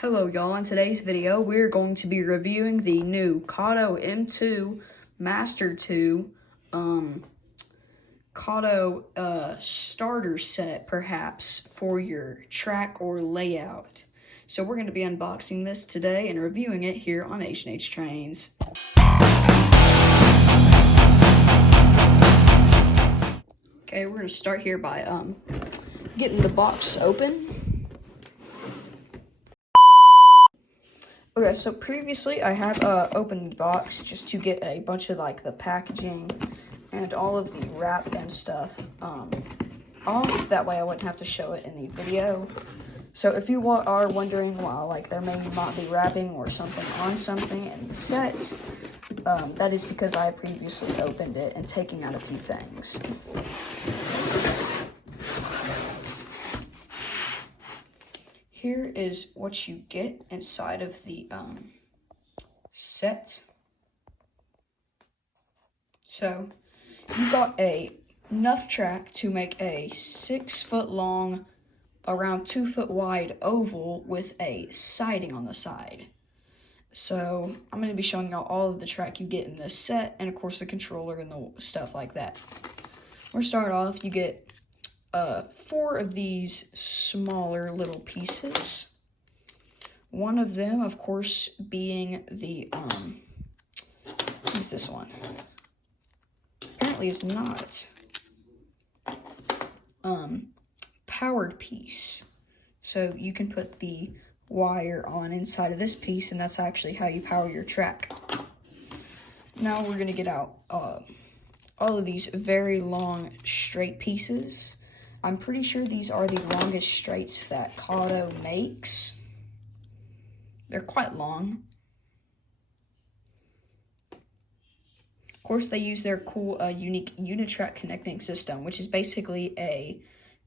Hello y'all, in today's video we're going to be reviewing the new Kato M2 Master 2 Kato starter set perhaps for your track or layout. So we're going to be unboxing this today and reviewing it here on H&H Trains. Okay, we're going to start here by getting the box open. Okay, so previously I have opened the box just to get a bunch of like the packaging and all of the wrap and stuff off. That way I wouldn't have to show it in the video. So if you are wondering why like there may not be wrapping or something on something in the set, that is because I previously opened it and taken out a few things. Here is what you get inside of the set. So you got enough track to make a 6 foot long, around 2 foot wide oval with a siding on the side. So I'm going to be showing y'all all of the track you get in this set, and of course the controller and the stuff like that. We're start off, you get 4 of these smaller little pieces. One of them, of course, being the, what is this one? Apparently it's not. Powered piece. So you can put the wire on inside of this piece, and that's actually how you power your track. Now we're going to get out all of these very long straight pieces. I'm pretty sure these are the longest straights that Kato makes. They're quite long. Of course, they use their cool, unique Unitrack connecting system, which is basically a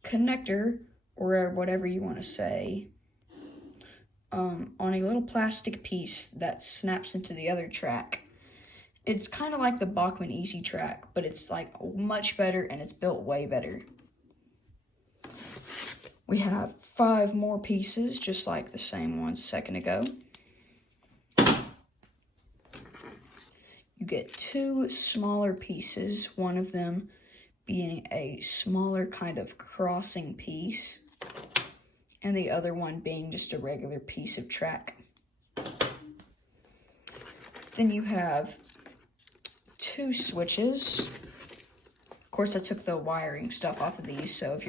connector, or whatever you want to say, on a little plastic piece that snaps into the other track. It's kind of like the Bachmann Easy Track, but it's like much better and it's built way better. We have 5 more pieces, just like the same ones a second ago. You get 2 smaller pieces, one of them being a smaller kind of crossing piece, and the other one being just a regular piece of track. Then you have 2 switches. Of course, I took the wiring stuff off of these, so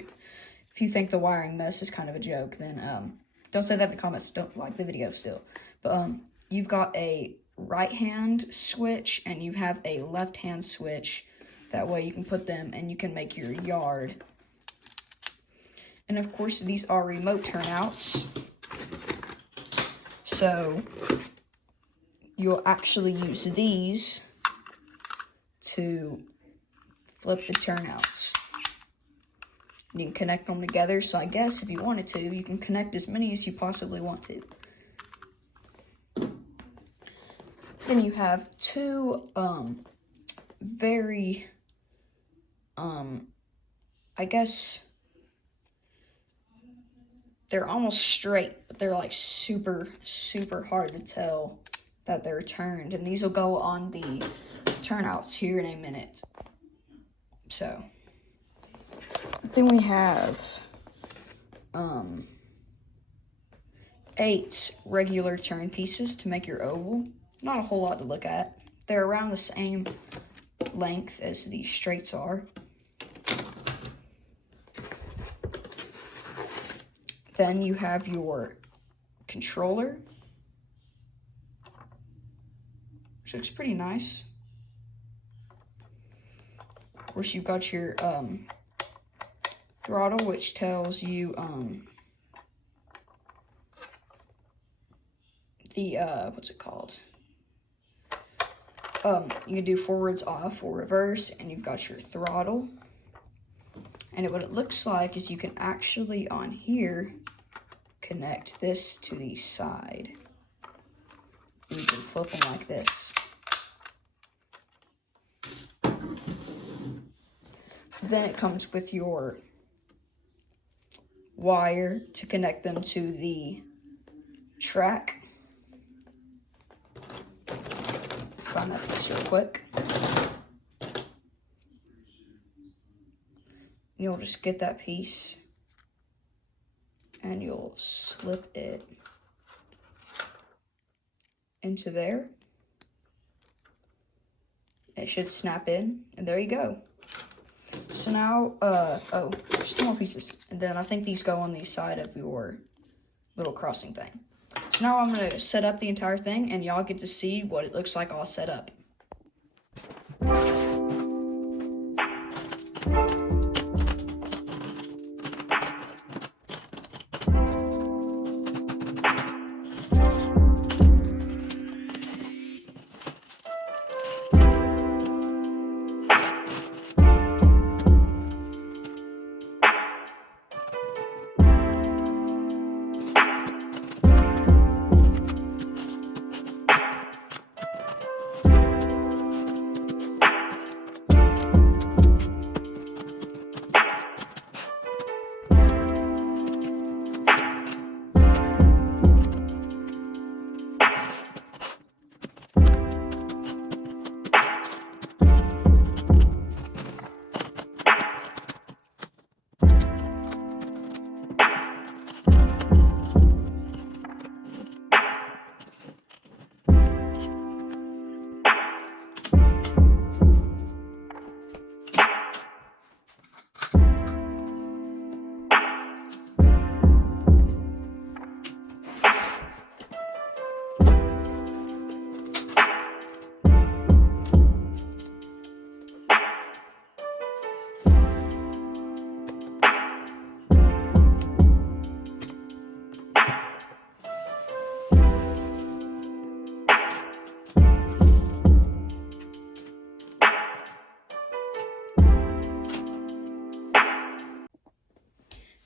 if you think the wiring mess is kind of a joke, then don't say that in the comments. Don't like the video still. But you've got a right-hand switch and you have a left-hand switch. That way you can put them and you can make your yard. And of course, these are remote turnouts. So you'll actually use these to flip the turnouts. You can connect them together, so I guess if you wanted to, you can connect as many as you possibly want to. Then you have 2 very, I guess they're almost straight, but they're like super, super hard to tell that they're turned. And these will go on the turnouts here in a minute. So then we have 8 regular turn pieces to make your oval. Not a whole lot to look at. They're around the same length as the straights are. Then you have your controller, which looks pretty nice. Of course, you've got your throttle, which tells you what's it called? You can do forwards, off, or reverse, and you've got your throttle. And what it looks like is you can actually on here connect this to the side. And you can flip them like this. Then it comes with your wire to connect them to the track. Find that piece real quick. You'll just get that piece and you'll slip it into there. It should snap in, and there you go. So now, oh, just 2 more pieces. And then I think these go on the side of your little crossing thing. So now I'm gonna set up the entire thing, and y'all get to see what it looks like all set up.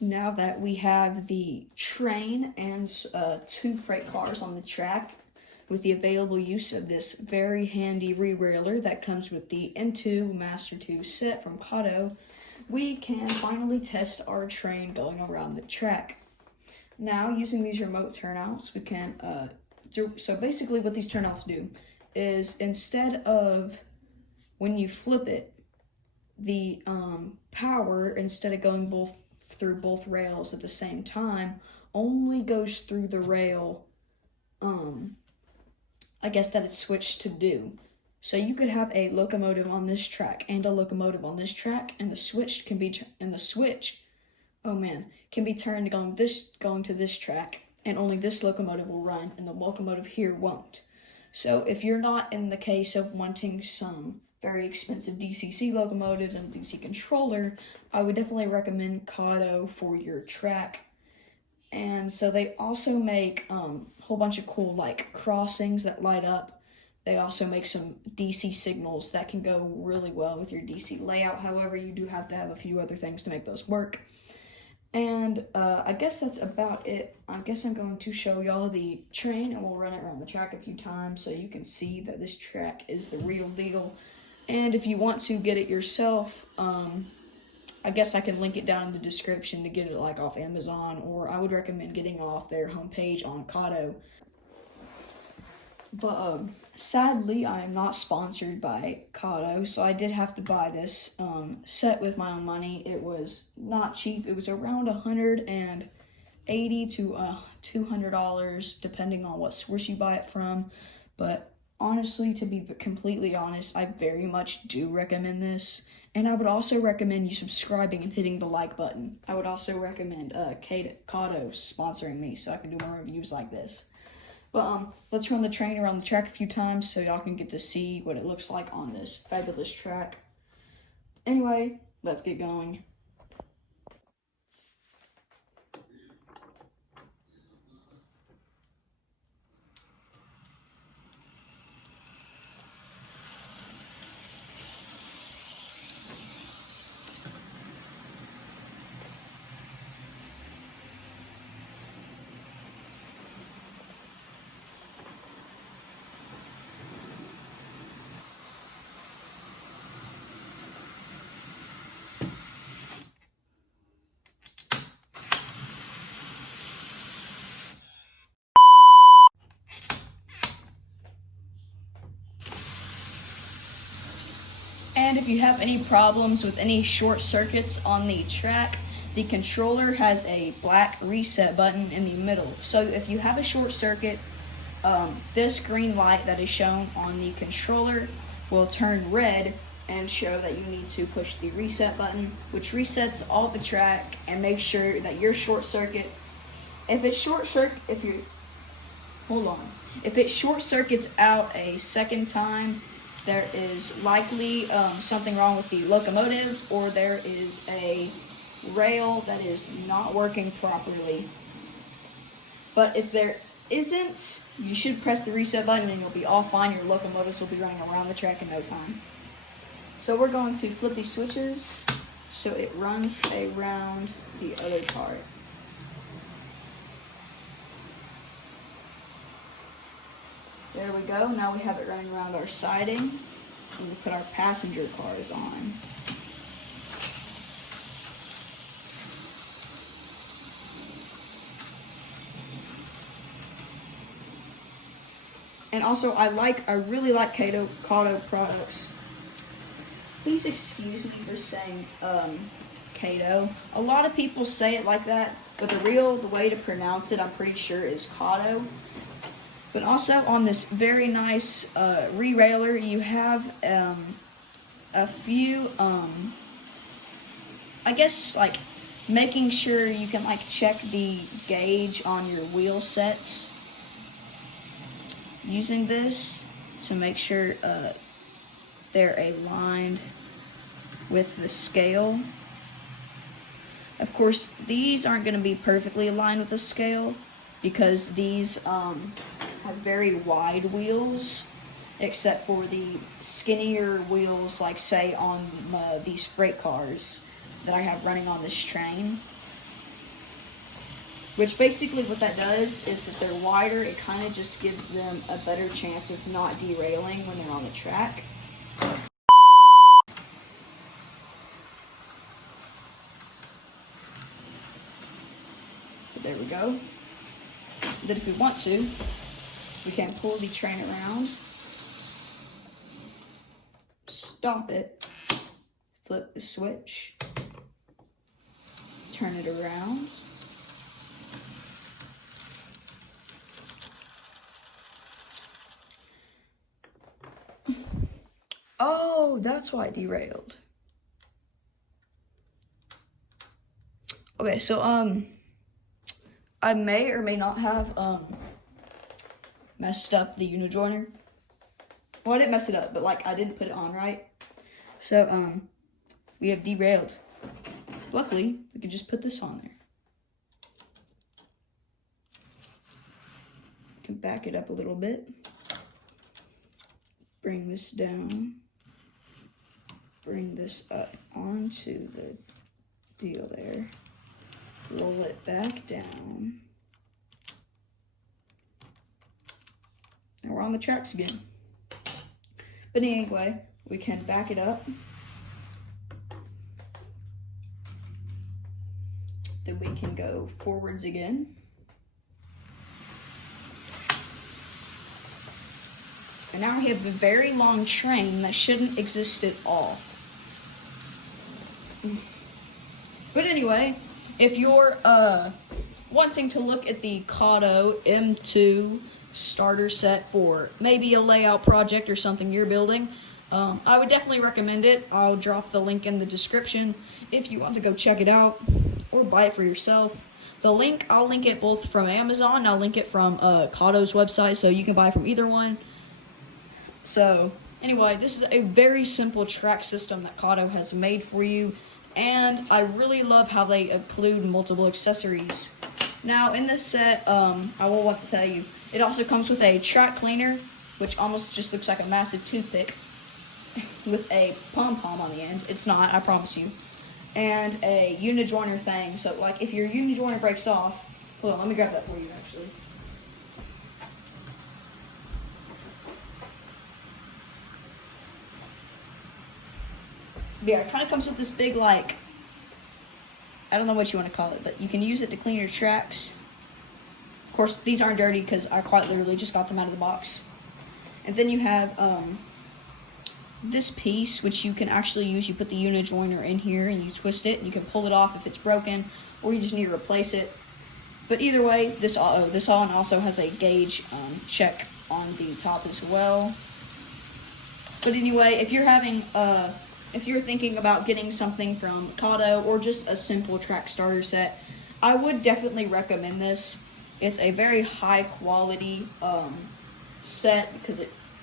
Now that we have the train and 2 freight cars on the track, with the available use of this very handy re-railer that comes with the M2 Master 2 set from Kato, we can finally test our train going around the track. Now, using these remote turnouts, we can, so basically what these turnouts do is instead of, when you flip it, the power, instead of going through both rails at the same time, only goes through the rail, I guess that it's switched to do. So you could have a locomotive on this track and a locomotive on this track, and the switch can be can be turned going to this track, and only this locomotive will run, and the locomotive here won't. So if you're not in the case of wanting some very expensive DCC locomotives and DC controller, I would definitely recommend Kato for your track. And so they also make a whole bunch of cool like crossings that light up. They also make some DC signals that can go really well with your DC layout. However, you do have to have a few other things to make those work. And I guess that's about it. I guess I'm going to show y'all the train, and we'll run it around the track a few times so you can see that this track is the real deal. And if you want to get it yourself, I guess I can link it down in the description to get it like off Amazon, or I would recommend getting off their homepage on Kato. But sadly, I am not sponsored by Kato, so I did have to buy this set with my own money. It was not cheap. It was around $180 to $200, depending on what source you buy it from. But honestly, to be completely honest, I very much do recommend this. And I would also recommend you subscribing and hitting the like button. I would also recommend Kato sponsoring me so I can do more reviews like this. But let's run the train around the track a few times so y'all can get to see what it looks like on this fabulous track. Anyway, let's get going. And if you have any problems with any short circuits on the track, the controller has a black reset button in the middle. So if you have a short circuit, this green light that is shown on the controller will turn red and show that you need to push the reset button, which resets all the track and makes sure that your short circuit, if it short circuits out a second time, there is likely something wrong with the locomotive, or there is a rail that is not working properly. But if there isn't, you should press the reset button and you'll be all fine. Your locomotives will be running around the track in no time. So we're going to flip these switches so it runs around the other part. There we go. Now we have it running around our siding, and we put our passenger cars on. And also, I really like Kato products. Please excuse me for saying Kato. A lot of people say it like that, but the way to pronounce it, I'm pretty sure, is Kato. But also on this very nice re-railer, you have a few, I guess, like, making sure you can, like, check the gauge on your wheel sets using this to make sure they're aligned with the scale. Of course, these aren't going to be perfectly aligned with the scale because these have very wide wheels, except for the skinnier wheels, like say on these freight cars that I have running on this train. Which basically what that does is if they're wider, it kind of just gives them a better chance of not derailing when they're on the track. But there we go. Then if we want to, we can pull the train around, stop it, flip the switch, turn it around. Oh, that's why it derailed. Okay, so I may or may not have messed up the unijoiner. Well, I didn't mess it up, but like I didn't put it on right. So we have derailed. Luckily, we could just put this on there. Can back it up a little bit. Bring this down. Bring this up onto the deal there. Roll it back down. And we're on the tracks again. But anyway, we can back it up. Then we can go forwards again. And now we have a very long train that shouldn't exist at all. But anyway, if you're wanting to look at the Kato M2 starter set for maybe a layout project or something you're building, I would definitely recommend it. I'll drop the link in the description if you want to go check it out or buy it for yourself. I'll link it both from Amazon and I'll link it from Kato's website, so you can buy from either one. So anyway, this is a very simple track system that Kato has made for you, and I really love how they include multiple accessories. Now in this set, I will want to tell you, it also comes with a track cleaner, which almost just looks like a massive toothpick with a pom-pom on the end. It's not, I promise you. And a unijoiner thing, so like if your unijoiner breaks off, hold on, let me grab that for you actually. But yeah, it kind of comes with this big, like, I don't know what you want to call it, but you can use it to clean your tracks. Of course, these aren't dirty because I quite literally just got them out of the box. And then you have this piece, which you can actually use. You put the unijoiner in here and you twist it, and you can pull it off if it's broken, or you just need to replace it. But either way, this one also has a gauge check on the top as well. But anyway, if you're thinking about getting something from Kato or just a simple track starter set, I would definitely recommend this. It's a very high quality set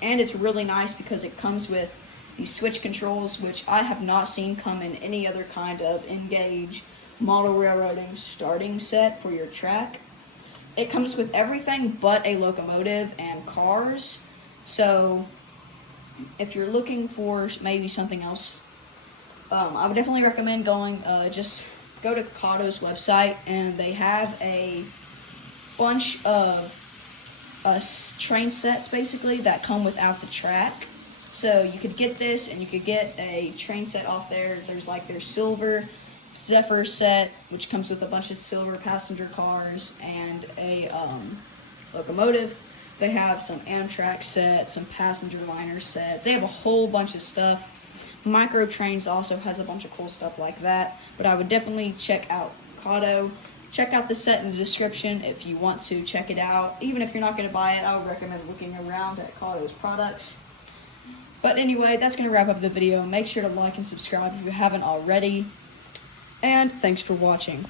and it's really nice because it comes with these switch controls, which I have not seen come in any other kind of Engage model railroading starting set for your track. It comes with everything but a locomotive and cars. So if you're looking for maybe something else, I would definitely recommend just go to Kato's website, and they have a bunch of train sets basically that come without the track. So you could get this, and you could get a train set off there. There's like their silver Zephyr set, which comes with a bunch of silver passenger cars and a locomotive. They have some Amtrak sets, some passenger liner sets. They have a whole bunch of stuff. Micro Trains also has a bunch of cool stuff like that. But I would definitely check out Kato. Check out the set in the description if you want to check it out. Even if you're not going to buy it, I would recommend looking around at Kato's products. But anyway, that's going to wrap up the video. Make sure to like and subscribe if you haven't already. And thanks for watching.